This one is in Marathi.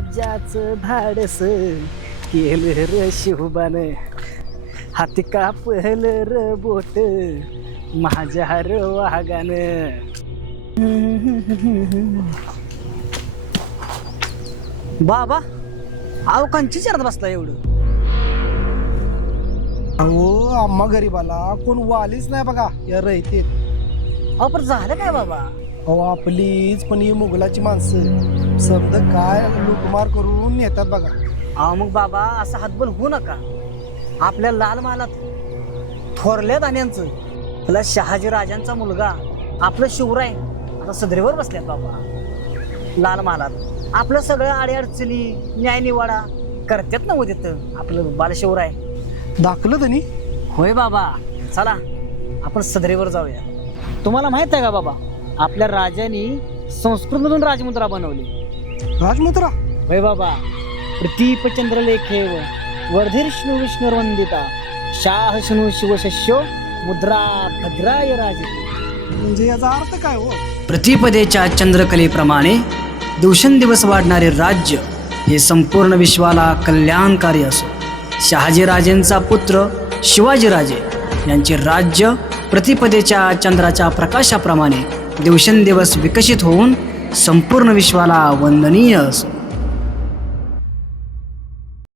राजाच धाडस केलं र शिवबान, हाती कापल र बोट माझ्या र वागान. बाबा अहो कंची चरत बसला एवढं? अहो आम्हा गरीबाला कोण वालीच नाही बघा या रयतेत. अहो पण झालं काय बाबा? अहो आपलीच पण ही मुघलाची माणसं समज काय लुटमार करून नेतात बघा. अहो मग बाबा असं हातबल होऊ नका. आपल्या लाल महालात थोरल्या दाण्यांचं आपला शहाजी राजांचा मुलगा आपलं शिवराय आता सदरेवर बसल्यात बाबा लाल महालात. आपलं सगळं अडीअडचणी न्याय निवाडा करतात ना तिथं आपलं बालशिवराय. दाखलं त्यांनी. होय बाबा, चला आपण सदरेवर जाऊया. तुम्हाला माहित आहे का बाबा आपल्या राजांनी संस्कृतमधून राजमुद्रा बनवली. राजमुद्रा. होय बाबा. प्रतीप चंद्रलेखेव वर्धिष्णू विष्णुर्वंदिता शाह शनु शिवशस्यो मुद्रा भद्राय राजे. म्हणजे याचा अर्थ काय हो? प्रतिपदेच्या चंद्रकलेप्रमाणे दिवसेंदिवस वाढणारे राज्य हे संपूर्ण विश्वाला कल्याणकारी असो. शहाजीराजेंचा पुत्र शिवाजीराजे यांचे राज्य प्रतिपदेच्या चंद्राच्या प्रकाशाप्रमाणे दिवसेंदिवस विकसित होऊन संपूर्ण विश्वाला वंदनीय असो.